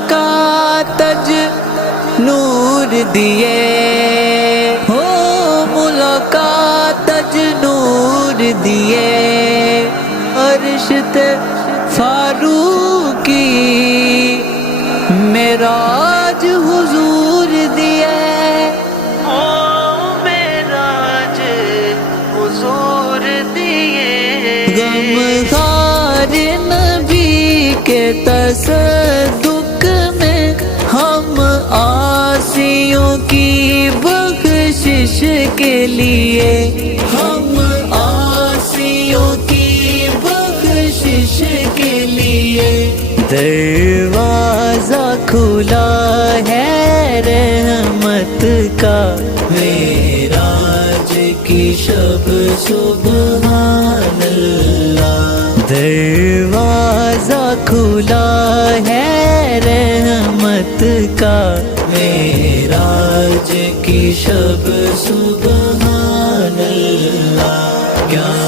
ملاقات تج نور دیے ہو ملاقات تج نور دیے عرش تے فاروقی معراج حضور دیے معراج حضور دیے غمخوار نبی کے تصدق میں ہم عاصیوں کی بخشش کے لیے ہم عاصیوں کی بخشش کے لیے دروازہ کھلا ہے رحمت کا معراج کی شب سبحان اللہ دروازہ کھلا ہے رحمت کا معراج کی شب سبحان اللہ کیا